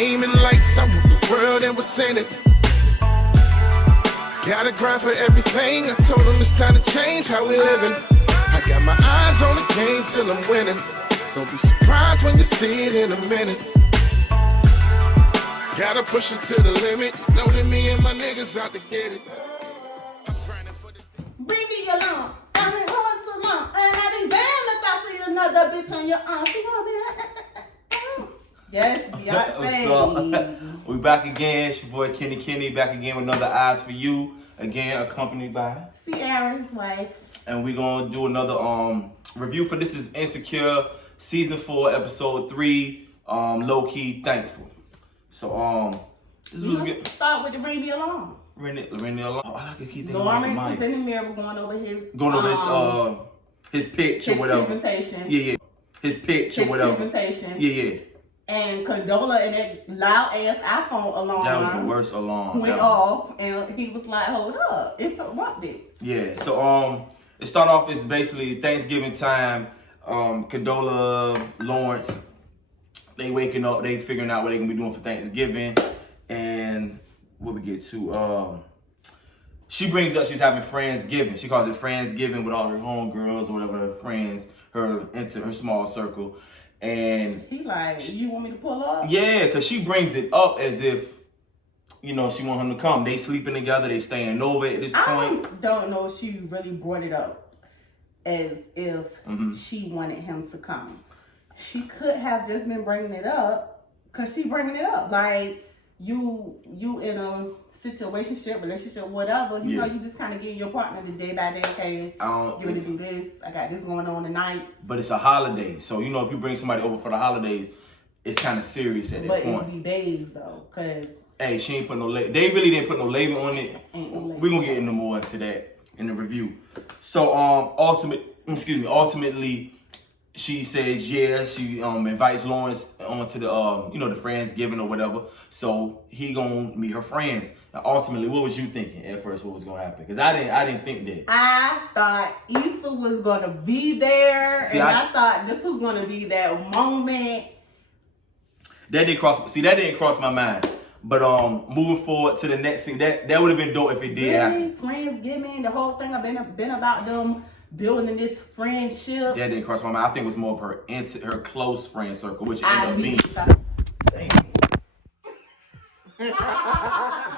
fame and lights, I want the world and what's in it. Gotta grind for everything. I told them it's time to change how we living. I got my eyes on the game till I'm winning. Don't be surprised when you see it in a minute. Gotta push it to the limit. You know that me and my niggas out to get it. Bring me along. I've been going so long. And I be damned if I see another bitch on your arm. She gonna be yes, Beyonce. We back again. It's your boy Kenny back again with another Eyes for You. Again, accompanied by Ciara, his wife. And we're gonna do another review for This Is Insecure Season 4, Episode 3, LowKey Thankful. So this was good. Start with the Bring Me Along. Bring it along. Oh, I can keep thinking Lawrence about was in the mirror going over his pitch or whatever. Presentation. Yeah. His pitch or whatever. Presentation. Yeah. And Condola and that loud ass iPhone alarm. That was the worst alarm. Went off, and he was like, "Hold up, it's erupted." Yeah. So it started off as basically Thanksgiving time. Condola, Lawrence, they waking up, they figuring out what they gonna be doing for Thanksgiving, and what we get to, she brings up she's having Friendsgiving. She calls it Friendsgiving with all her homegirls or whatever, her friends, into her small circle. And he like, you want me to pull up? Yeah, because she brings it up as if, you know, she want him to come. They sleeping together, they staying over at this point. I don't know if she really brought it up as if she wanted him to come. She could have just been bringing it up because she bringing it up. Like, you in a situationship, relationship, whatever, you know, you just kind of give your partner the day by day, okay, you ready to do this, I got this going on tonight. But it's a holiday, so, you know, if you bring somebody over for the holidays, it's kind of serious at that point. But it's be days, though, because... Hey, she ain't put no label. They really didn't put no label on it. We're going to get into more into that in the review. So, ultimately, she says, yeah, she invites Lawrence onto the, the Friendsgiving or whatever. So he gonna meet her friends. Now, ultimately, what was you thinking at first? What was gonna happen? Because I didn't think that. I thought Issa was gonna be there, I thought this was gonna be that moment. That didn't cross my mind. But moving forward to the next scene, that would have been dope if it did happen. Friendsgiving, the whole thing I've been about them building this friendship. That didn't cross my mind. I think it was more of her close friend circle, which ended up being.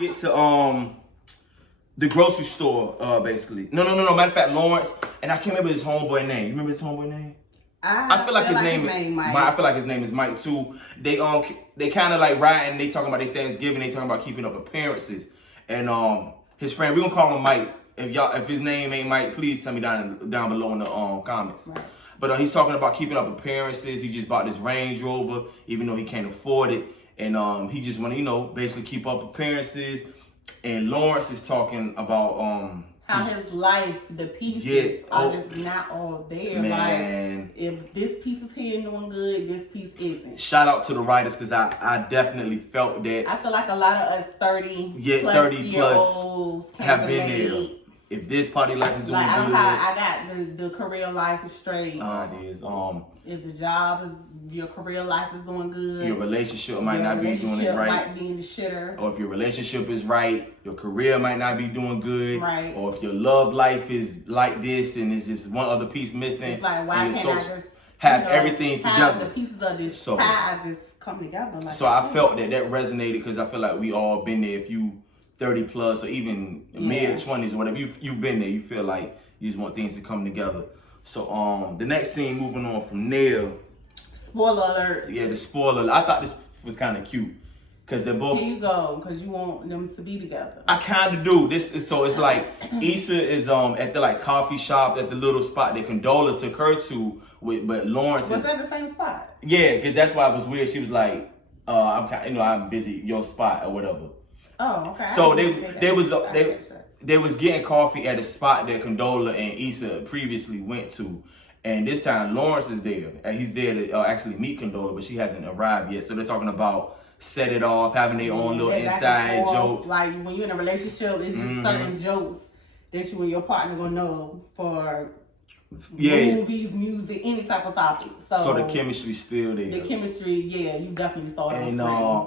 Get to the grocery store, basically. No. Matter of fact, Lawrence, and I can't remember his homeboy name. You remember his homeboy name? I feel like his name is Mike. I feel like his name is Mike too. They kind of like riding. They talking about their Thanksgiving. They talking about keeping up appearances. And his friend, we gonna call him Mike. If his name ain't Mike, please tell me down below in the comments. Right. But he's talking about keeping up appearances. He just bought this Range Rover, even though he can't afford it. And he just want to, basically keep up appearances. And Lawrence is talking about how his life, the pieces are just not all there. Man. Like, if this piece is here doing good, this piece isn't. Shout out to the writers, because I definitely felt that. I feel like a lot of us 30 plus have been there. If this party life is doing good, I got the career life is straight. It is. If the job is, your career life is doing good. Your relationship might not be doing it right. Might be in the shitter. Or if your relationship is right, your career might not be doing good. Right. Or if your love life is like this and it's just one other piece missing. It's like, why can't I just have everything together? The pieces of this pie just come together. Like so I felt that resonated, because I feel like we all been there. If you 30 plus or even mid 20s or whatever, you've been there. You feel like you just want things to come together. So the next scene, moving on from there. Spoiler alert. Yeah, the spoiler. I thought this was kind of cute, because they're both. Here you go, because you want them to be together. I kind of do. It's like Issa is at the like coffee shop at the little spot that Condola took her to with, but Lawrence was at the same spot. Yeah, because that's why it was weird. She was like, I'm busy, your spot or whatever. Oh, okay. So they was getting coffee at a spot that Condola and Issa previously went to, and this time Lawrence is there, and he's there to actually meet Condola, but she hasn't arrived yet. So they're talking about set it off, having their own little inside jokes. Like when you're in a relationship, it's just certain jokes that you and your partner gonna know for movies, music, any type of topic. So the chemistry's still there. The chemistry, yeah, you definitely saw it. And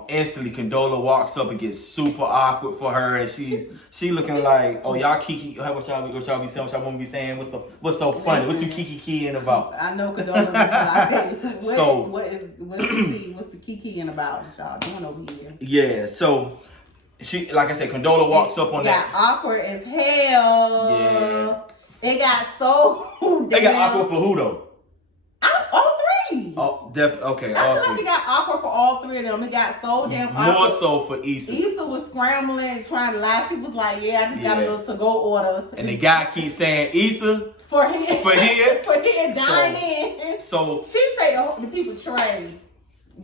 instantly, Condola walks up and gets super awkward for her, and she looking like, oh, y'all kiki, what y'all be saying, what y'all want to be saying, what's so funny, what you kiki-kiing about? I know Condola was like, what's the kiki-ing about y'all doing over here? Yeah, so she, like I said, Condola walks up on that. Got awkward as hell. Yeah. It got so damn. They got awkward for who though? All three. Oh, definitely. Okay, I all feel three. like it got awkward for all three of them. It got so damn awkward. More so for Issa. Issa was scrambling, trying to lie. She was like, "Yeah, I just got a little to-go order." And the guy keeps saying, "Issa, for here, dine in." So she take the people tray.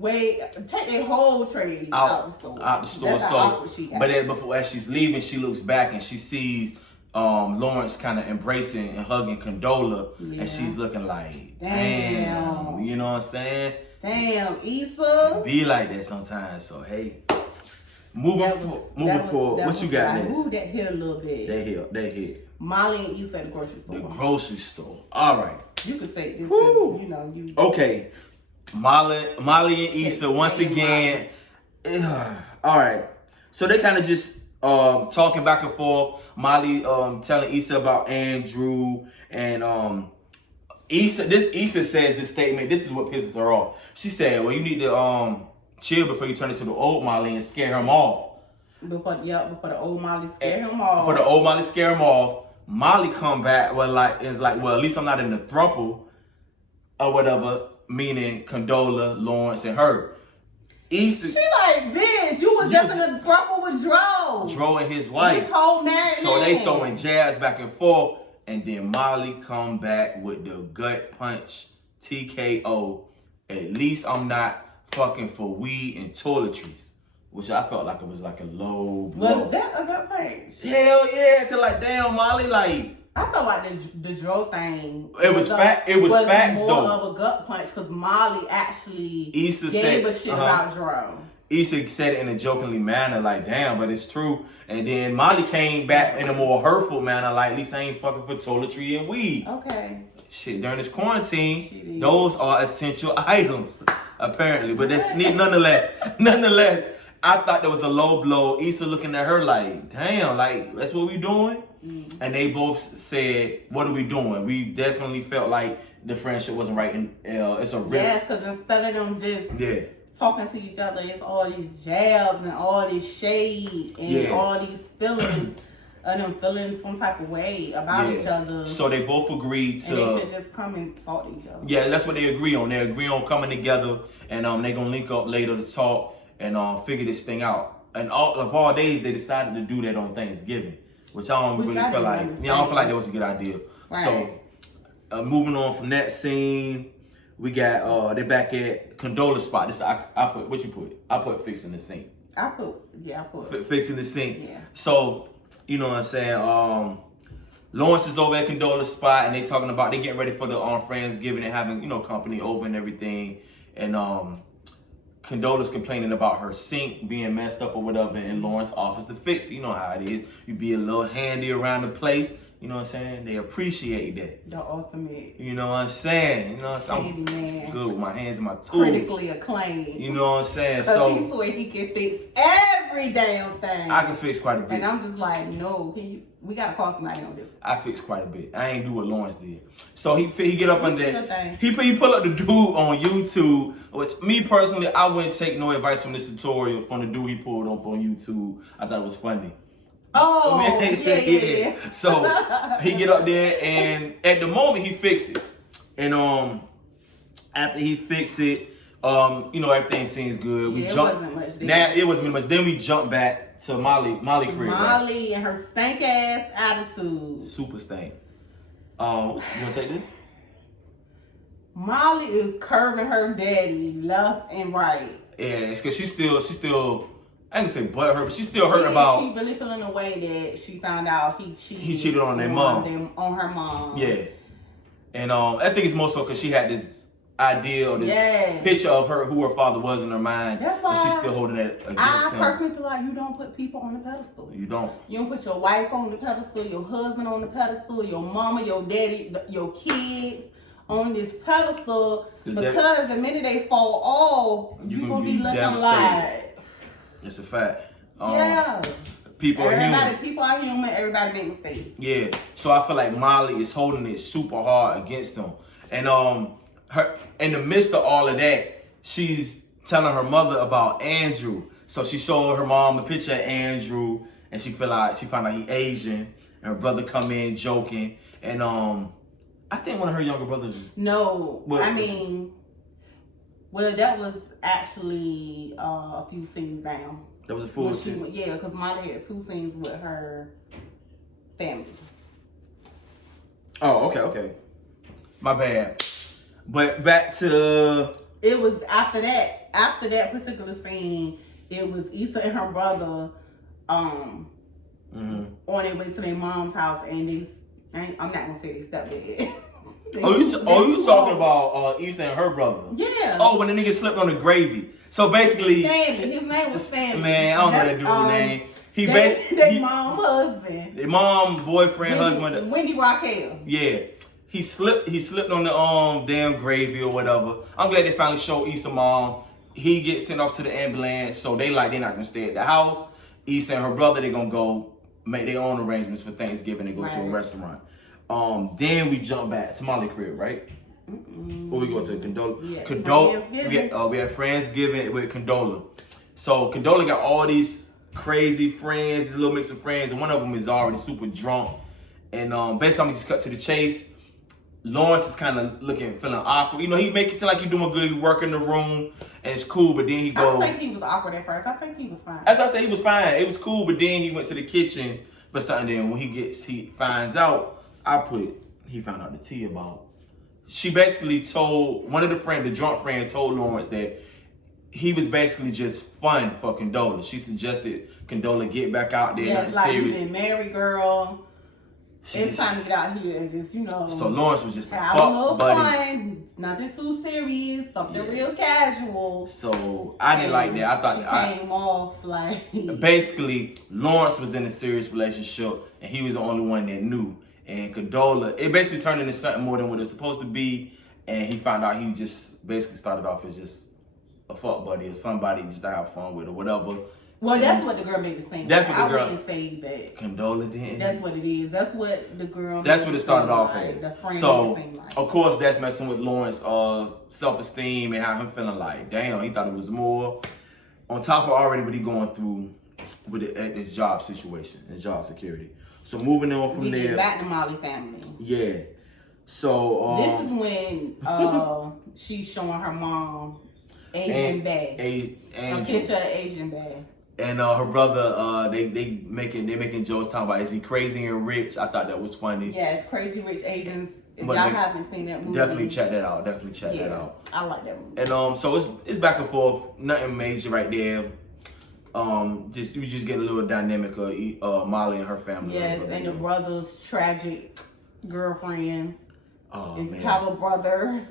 Take their whole tray out the store. That's how awkward she got. But then as she's leaving, she looks back and she sees Lawrence kind of embracing and hugging Condola, and she's looking like, damn, you know what I'm saying? Damn, Issa. Be like that sometimes. So hey, moving forward, what you got next? Ooh, that hit a little bit. That hit. Molly and Issa at the grocery store. The grocery store. All right. You could say this, you. Okay. Molly and Issa once again. All right. So they kind of just talking back and forth. Molly telling Issa about Andrew, and Issa says this statement. This is what pisses her off. She said, "Well, you need to chill before you turn into the old Molly and scare him off." Before the old Molly scare him off. For the old Molly scare him off. Molly come back well at least I'm not in the throuple or whatever, meaning Condola, Lawrence, and her. Issa, she like, bitch, you was just in a throuple with Dro and his wife. His whole married So they throwing jabs back and forth, and then Molly come back with the gut punch TKO. At least I'm not fucking for weed and toiletries. Which I felt like it was like a low blow. Was that a gut punch? Hell yeah, cause like damn Molly, like I felt like the Dro thing. It was facts more though. of a gut punch because Molly actually Issa gave a shit about Dro. Issa said it in a jokingly manner, like damn, but it's true. And then Molly came back in a more hurtful manner, like at least I ain't fucking for toiletry and weed. Okay. Shit, during this quarantine, those are essential items, apparently. But that's nonetheless. I thought there was a low blow. Issa looking at her like, damn, like, that's what we doing? Mm-hmm. And they both said, what are we doing? We definitely felt like the friendship wasn't right. And it's a rift. Yes, because instead of them just talking to each other, it's all these jabs and all this shade and all these feelings. Them feeling some type of way about each other. So they both agreed to... And they should just come and talk to each other. Yeah, that's what they agree on. They agree on coming together, and they going to link up later to talk and figure this thing out. And all days, they decided to do that on Thanksgiving, which I don't really feel like... Yeah, I don't feel like that was a good idea. Right. So, moving on from that scene, we got... they're back at Condola's spot. This I put... What you put? I put fixing the sink. I put... Fixing the sink. Yeah. So... You know what I'm saying? Lawrence is over at Condola's spot, and they getting ready for the Friendsgiving and having, company over and everything. And Condola's complaining about her sink being messed up or whatever, and Lawrence offers to fix it. You know how it is. You be a little handy around the place. You know what I'm saying? They appreciate that. The ultimate. You know what I'm saying? You know what I'm saying? I'm good with my hands and my tools. Critically acclaimed. You know what I'm saying? So he swear he can fix every damn thing. I can fix quite a bit. And I'm just like, no, we gotta call somebody on this. I fixed quite a bit. I ain't do what Lawrence did. So he get up on there. He pull up the dude on YouTube, which me personally, I wouldn't take no advice from this tutorial from the dude he pulled up on YouTube. I thought it was funny. Oh, yeah. So he get up there, and at the moment he fixed it, and after he fixed it, everything seems good. We wasn't much. It wasn't much. Then we jump back to Molly crib. Molly and her stank ass attitude. Super stank. You wanna take this? Molly is curving her daddy left and right. Yeah, it's because she's still. I ain't gonna say butt hurt, but she's still hurting about. She really feeling the way that she found out he cheated on their mom. On her mom. Yeah, and I think it's more so because she had this idea or this picture of her, who her father was in her mind. That's why and she's still holding that against him. I personally feel like you don't put people on the pedestal. You don't. You don't put your wife on the pedestal, your husband on the pedestal, your mama, your daddy, your kids on this pedestal, because the minute they fall off, you're gonna be looking like. It's a fact. People are human. People are human. Everybody makes mistakes. Yeah. So I feel like Molly is holding it super hard against him, and her in the midst of all of that, she's telling her mother about Andrew. So she showed her mom a picture of Andrew, and she found out he Asian, and her brother come in joking, and I think one of her younger brothers. No, I mean, well, that was actually a few scenes down. That was a full scene. Yeah, because Molly had 2 scenes with her family. Oh, okay. My bad. But back to... It was after that particular scene, it was Issa and her brother on their way to their mom's house, and I'm not going to say they stepped there. You talking about Issa and her brother? Yeah. Oh, when the nigga slipped on the gravy. So basically... Stanley. His name was Stanley. Man, I don't know that dude's name. Their mom husband. Their mom, boyfriend, husband. Wendy Raquel. Yeah. He slipped on the damn gravy or whatever. I'm glad they finally showed Issa mom. He gets sent off to the ambulance, so they're not gonna stay at the house. Issa and her brother, they're gonna go make their own arrangements for Thanksgiving and go to a restaurant. Then we jump back to Molly crib, right? Or we go to Condola. Yeah. We had Friendsgiving with Condola. So Condola got all these crazy friends, this little mix of friends, and one of them is already super drunk. And basically, I'm gonna just cut to the chase. Lawrence is kind of feeling awkward. You know, he make it seem like he's doing good. He work in the room, and it's cool. But then he goes. I don't think he was awkward at first. I think he was fine. As I said, he was fine. It was cool. But then he went to the kitchen for something. Then when he finds out, he found out the tea about. She basically told the drunk friend told Lawrence that he was basically just fun for Condola. She suggested Condola get back out there. Yeah, it's like you been married, girl. It's time to get out here and just, So Lawrence was just a have fuck a little buddy. Fun, nothing too serious, something real casual. So I didn't like that. I thought she came off like. Basically, Lawrence was in a serious relationship, and he was the only one that knew. And Condola, it basically turned into something more than what it's supposed to be. And he found out he just basically started off as just a fuck buddy or somebody just to have fun with or whatever. Well, that's what the girl made it seem. That's what the girl. I wouldn't say that. Condola didn't. That's what it is. That's what the girl. That's what it started off as. So, of course, that's messing with Lawrence's self-esteem and how him feeling like, damn, he thought it was more. On top of already what he going through with his job situation, his job security. So moving on from there. Get back to Molly family. Yeah. So this is when she's showing her mom Asian bag. A picture of Asian bag. And her brother, they making jokes talking about, is he crazy and rich? I thought that was funny. Yes, Crazy Rich Asians. If y'all haven't seen that movie, definitely check that out. that out. I like that movie. And so it's back and forth, nothing major right there. We just get a little dynamic of Molly and her family. Yes, and the brother's tragic girlfriends. Oh, if man. you have a brother,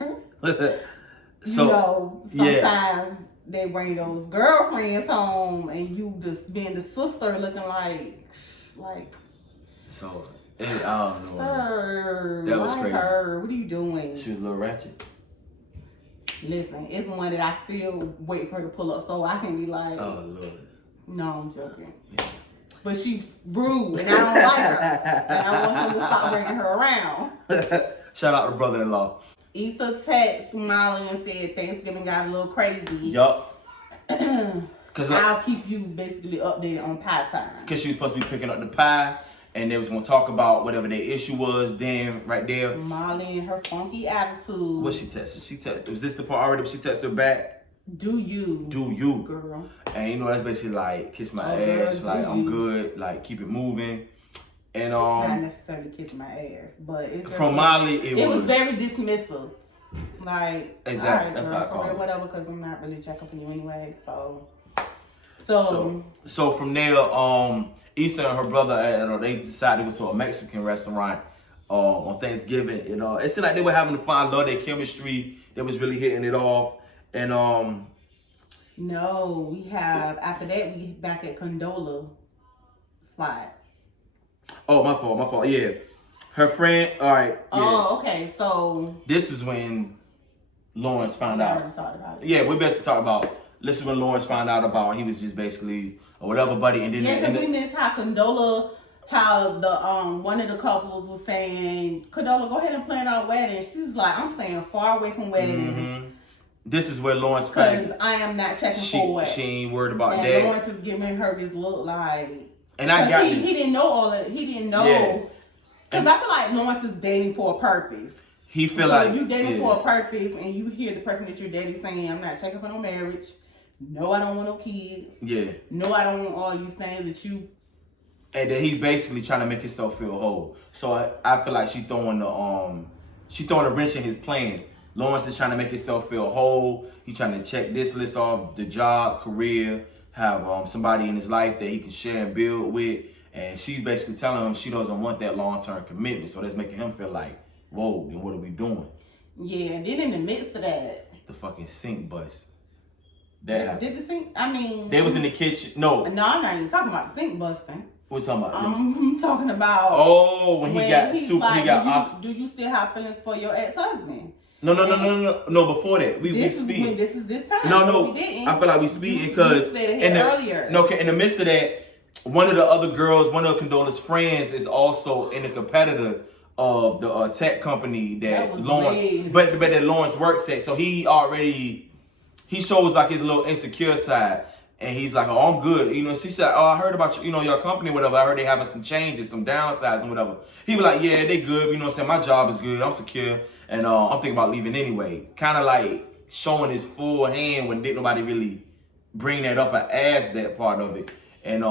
sometimes they bring those girlfriends home, and you just being the sister looking like. So, I don't know. Sir, that was crazy. Her? What are you doing? She was a little ratchet. Listen, it's one that I still wait for her to pull up so I can be like, oh, Lord. No, I'm joking. Yeah. But she's rude, and I don't like her. And I want him to stop bringing her around. Shout out to brother-in-law. Issa texted Molly and said Thanksgiving got a little crazy. Yup. I'll keep you basically updated on pie time. Because she was supposed to be picking up the pie, and they was going to talk about whatever their issue was then, right there. Molly and her funky attitude. What she texted? Was this the part already? But she texted her back. Do you, girl? And that's basically like kiss my ass, girl, like I'm good, like keep it moving. And not necessarily kiss my ass, but it's just from Molly, it was very dismissive. Like exactly, right, that's girl, how I call it. Whatever, because I'm not really checking for you anyway. So from there, Issa and her brother, they decided to go to a Mexican restaurant. on Thanksgiving. And it seemed like they were having fun. I love their chemistry. They was really hitting it off. And no, we have after that we back at Condola spot. Oh, my fault. Yeah, her friend. All right. Yeah. Oh, okay. So this is when Lawrence found out. About it. Yeah, we basically talk about. This is when Lawrence found out about he was just basically or whatever buddy, and then because we missed how Condola. How the one of the couples was saying, Condola, go ahead and plan our wedding. She's like, I'm staying far away from weddings. Mm-hmm. This is where Lawrence because I am not checking for it. She ain't worried about and that. Lawrence is giving her this look like, and I got this. He didn't know all of it. He didn't know because I feel like Lawrence is dating for a purpose. He feel like if you dating for a purpose and you hear the person that you're dating saying, I'm not checking for no marriage. No, I don't want no kids. Yeah. No, I don't want all these things that you. And then he's basically trying to make himself feel whole. So I feel like she throwing a wrench in his plans. Lawrence is trying to make himself feel whole. He's trying to check this list off: the job, career, have somebody in his life that he can share and build with. And she's basically telling him she doesn't want that long-term commitment. So that's making him feel like, whoa, then what are we doing? Yeah, and then in the midst of that, the fucking sink bust. That did the sink? I mean, they was in the kitchen. No, I'm not even talking about the sink busting. What you talking about? I'm talking about. Oh, when he got super, like, he got. Do you still have feelings for your ex-husband? No. Before that, we speak. This is this time. No. We didn't. I feel like we speak because earlier. No, in the midst of that, one of the other girls, one of Condola's friends, is also in a competitor of the tech company that Lawrence, but that Lawrence works at. So he shows like his little insecure side. And he's like, oh, I'm good. You know, she said, oh, I heard about your company, whatever. I heard they having some changes, some downsides and whatever. He was like, yeah, they good. You know what I'm saying? My job is good. I'm secure. And I'm thinking about leaving anyway. Kind of like showing his full hand when didn't nobody really bring that up or ask that part of it. And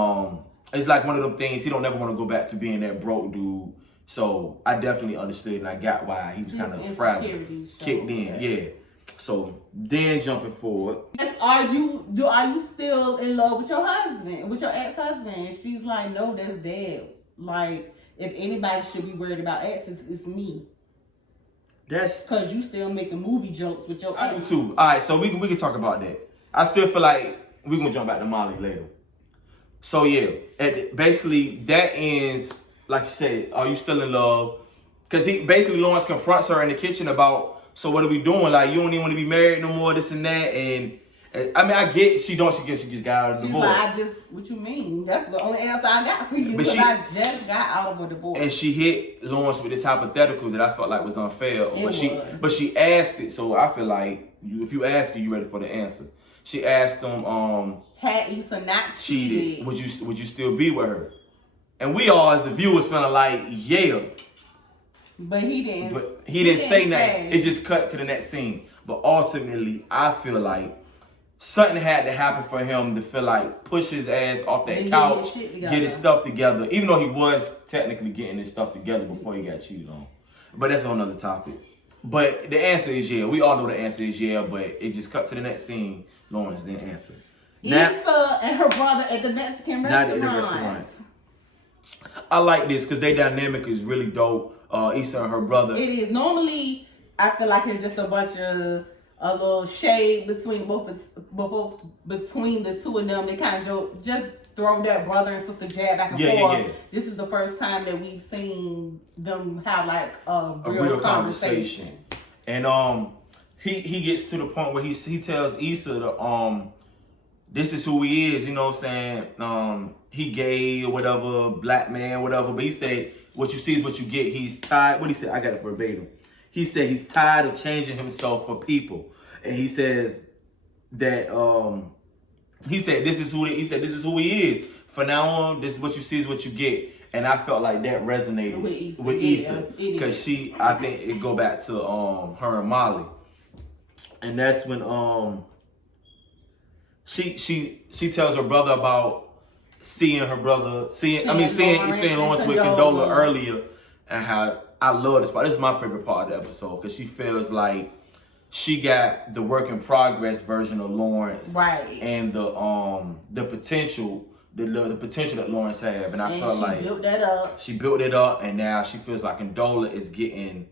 it's like one of them things, he don't never want to go back to being that broke dude. So I definitely understood and I got why he was kind of frazzled, kicked in. Yeah. So then jumping forward. Yes, are you still in love with your husband, with your ex-husband? And she's like, no, that's dead. Like, if anybody should be worried about exes, it's me. That's because you still making movie jokes with your ex. I do too. All right, so we can talk about that. I still feel like we're gonna jump back to Molly later. So yeah, basically that ends, like you said, are you still in love? Because Lawrence confronts her in the kitchen about, so what are we doing? Like, you don't even want to be married no more, this and that. And I mean, I get she just got out of the divorce. Like, what you mean? That's the only answer I got for you. But I just got out of a divorce. And she hit Lawrence with this hypothetical that I felt like was unfair. But she asked it, so I feel like if you ask it, you ready for the answer. She asked him, had Issa not cheated, would you still be with her? And we all as the viewers feeling like, yeah. But he didn't. But he didn't say nothing. It just cut to the next scene. But ultimately, I feel like something had to happen for him to feel like push his ass off that couch, get his stuff together. Even though he was technically getting his stuff together before he got cheated on. But that's a whole other topic. But the answer is yeah. We all know the answer is yeah. But it just cut to the next scene. Lawrence didn't answer. Issa and her brother at the Mexican restaurant. I like this because their dynamic is really dope. Issa and her brother. It is. Normally, I feel like it's just a bunch of a little shade between between the two of them. They kind of just throw that brother and sister jab back and forth. Yeah. This is the first time that we've seen them have like a real conversation. And he gets to the point where he tells Issa this is who he is, you know what I'm saying? He gay or whatever, black man, whatever. But he said, what you see is what you get. He's tired. What he said? I got it verbatim. He said he's tired of changing himself for people. And he says that, this is who he is. For now on, this is what you see is what you get. And I felt like that resonated with Issa. Because I think it go back to her and Molly. And that's when she tells her brother about seeing Lawrence with Condola earlier, and how I love this part. This is my favorite part of the episode because she feels like she got the work in progress version of Lawrence, right? And the potential the potential that Lawrence had, and I felt like built that up. She built it up, and now she feels like Condola is getting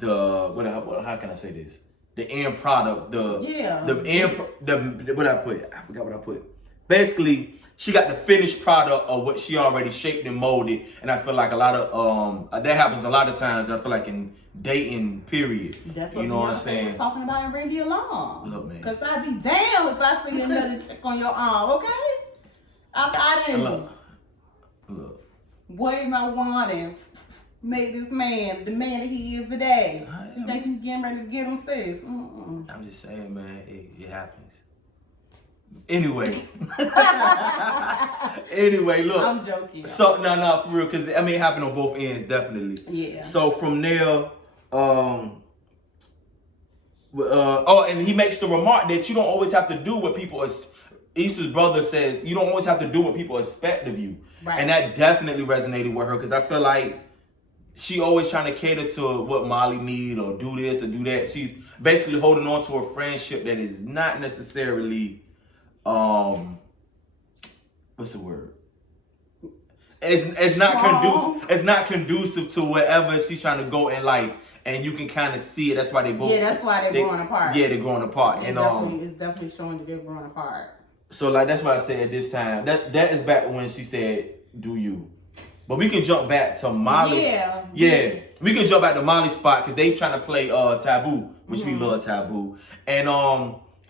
how can I say this? The end product, what I put? I forgot what I put. Basically, she got the finished product of what she already shaped and molded, and I feel like a lot of that happens a lot of times. And I feel like in dating, period. That's what you know what I'm saying. Was talking about in Ring the Alarm. Look, man. Cause I'd be damn if I see another chick on your arm. Okay. I didn't. Look. Wave my wand and make this man the man that he is today. You think you getting ready to get him sis? I'm just saying, man, it happens. Anyway, look. I'm joking. So no, for real, because I mean it happened on both ends, definitely. Yeah. So from there, and he makes the remark that you don't always have to do what people. Issa's brother says you don't always have to do what people expect of you, right. And that definitely resonated with her because I feel like she always trying to cater to what Molly need or do this or do that. She's basically holding on to a friendship that is not necessarily. What's the word? It's not conducive to whatever she's trying to go in life, and you can kind of see it. That's why they both. Yeah, that's why they're growing apart. Yeah, they're growing apart, and it's definitely showing that they're growing apart. So like that's why I said at this time that is back when she said, "Do you?" But we can jump back to Molly. Yeah. We can jump back to Molly's spot because they trying to play Taboo, which we love Taboo, and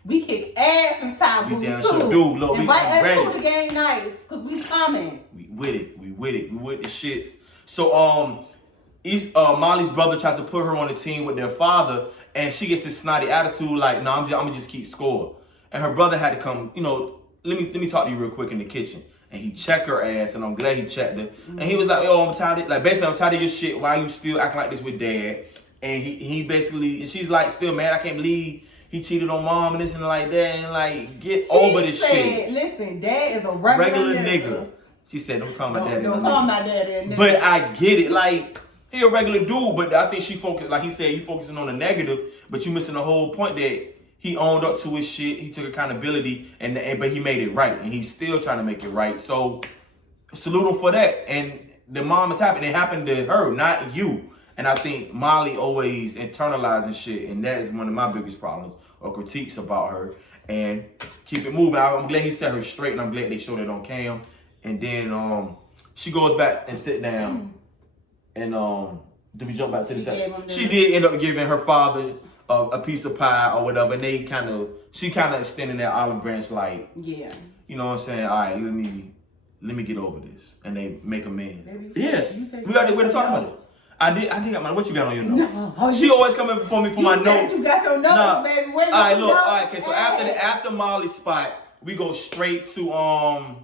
we kick ass and Taboo damn too. Sure do. Look, invite us to the game nights because we coming. We with the shits. So Molly's brother tries to put her on the team with their father, and she gets this snotty attitude like, "No, I'm gonna just keep score." And her brother had to come. You know, let me talk to you real quick in the kitchen. And he checked her ass, and I'm glad he checked her. And he was like, "Yo, I'm tired of your shit. Why you still acting like this with dad?" And he basically, and she's like, still mad. I can't believe he cheated on mom and this and like that. And like, get over this shit. Listen, dad is a regular nigga. She said, "Don't call my daddy. Don't call my daddy a nigga." But I get it. Like, he a regular dude, but I think she focused, like he said, you focusing on the negative, but you missing the whole point that he owned up to his shit. He took accountability, but he made it right, and he's still trying to make it right. So salute him for that. And the mom is happy. It happened to her, not you. And I think Molly always internalizing shit, and that is one of my biggest problems or critiques about her. And keep it moving. I'm glad he set her straight, and I'm glad they showed it on cam. And then she goes back and sit down, and did we jump back to the second? She did end up giving her father a piece of pie or whatever, and she kind of extending that olive branch like, yeah, you know what I'm saying? All right, let me get over this, and they make amends. Yeah, we got to talk about it. I did got my, what you got on your notes? No. She always coming before me for my notes. You got your notes, baby. Where all right, look, all right, okay. So after Molly's spot, we go straight to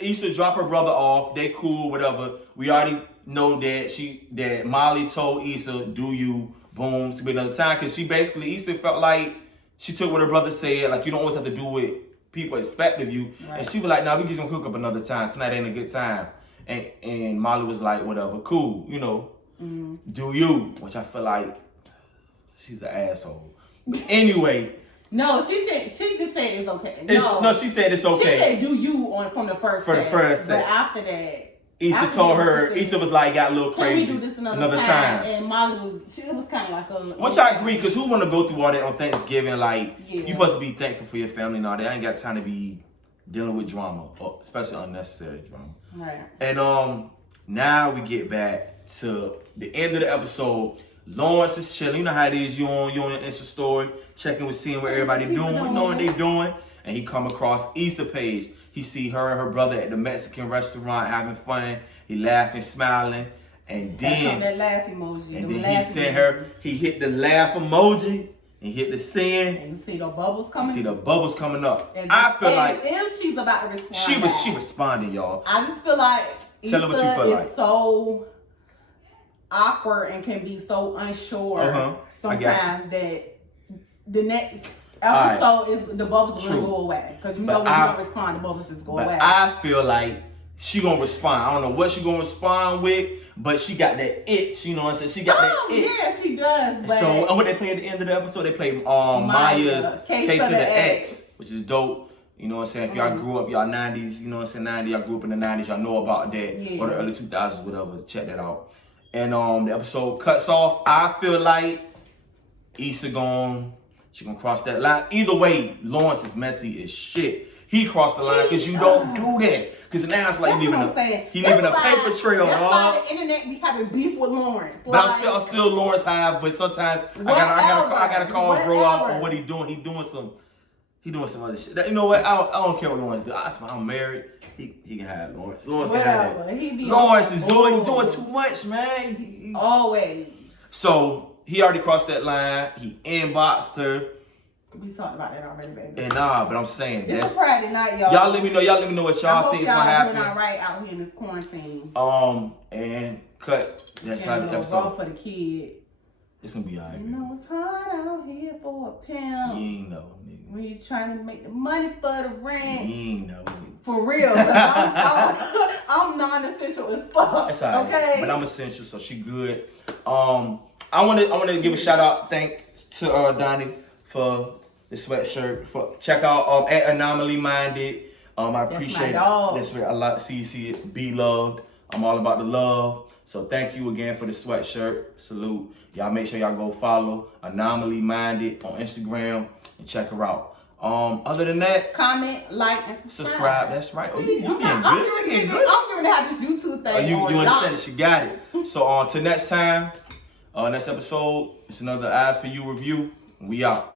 Issa drop her brother off. They cool, whatever. We already know that Molly told Issa, "Do you?" Boom, to be another time, because she basically, Issa felt like she took what her brother said, like you don't always have to do what people expect of you. Right. And she was like, "Nah, we just gonna hook up another time. Tonight ain't a good time." And Molly was like, "Whatever, cool, you know, do you?" Which I feel like she's an asshole. But anyway. No, she just said it's okay. No, she said it's okay. She said, "Do you?" from the first set. But after that. Issa told her, Issa was like, got a little crazy. Can we do this another time? And Molly was kind of like a... Which I agree, because who want to go through all that on Thanksgiving? Like, you supposed to be thankful for your family and all that. I ain't got time to be dealing with drama, especially unnecessary drama. Right. And now we get back to the end of the episode. Lawrence is chilling. You know how it is. You on your Insta story, checking with seeing what everybody doing, knowing they doing. And he come across Issa page. He see her and her brother at the Mexican restaurant having fun. He laughing, smiling, and then that laugh emoji. And then he sent her. He hit the laugh emoji and hit the send. And you see the bubbles coming. You see the bubbles coming up. I feel like if she's about to respond. She responded, y'all. I just feel like tell her what you feel like. So awkward and can be so unsure sometimes that the next episode is the bubbles are gonna go away, because when you don't respond, the bubbles just go away. I feel like she gonna respond. I don't know what she gonna respond with, but she got that itch. You know what I'm saying? She got that itch. Yeah, she does. But so what they play at the end of the episode? They play Maya's Case of the X, which is dope. You know what I'm saying? If y'all grew up, y'all 90s, you know what I'm saying, 90s, y'all grew up in the 90s, y'all know about that, or the early 2000s, whatever, check that out. And the episode cuts off. I feel like Issa she gonna cross that line. Either way, Lawrence is messy as shit. He crossed the line because you don't do that. Because now it's like he leaving a paper trail. That's why the internet be having beef with Lawrence. But I'm still Lawrence Hive. But sometimes I gotta call bro out on what he doing. He doing some other shit. You know what? I don't care what Lawrence do. I'm married. He can have Lawrence. Lawrence can have it. Lawrence is doing too much, man. Always. So he already crossed that line. He inboxed her. We talked about that already, baby. And but I'm saying it's a Friday night, y'all. Y'all let me know what y'all think is gonna happen. I hope y'all doing all right out here in this quarantine. And cut. That's how the episode. Go for the kid. It's gonna be alright. You know it's hard out here for a pimp. You ain't know, nigga. When you trying to make the money for the rent. You ain't know, nigga. For real, I'm non-essential as fuck. That's all right. Okay. But I'm essential, so she good. I wanna give a shout out, thank to Donnie for the sweatshirt. Check out at Anomaly Minded. I appreciate it. That's right. I like to see it. Be loved. I'm all about the love. So thank you again for the sweatshirt. Salute. Y'all make sure y'all go follow Anomaly Minded on Instagram and check her out. Other than that, comment, like, and subscribe. That's right. Oh, you getting good. I'm giving her this YouTube thing. You understand it? She got it. So till next time, next episode, it's another Eyes for You review. We out.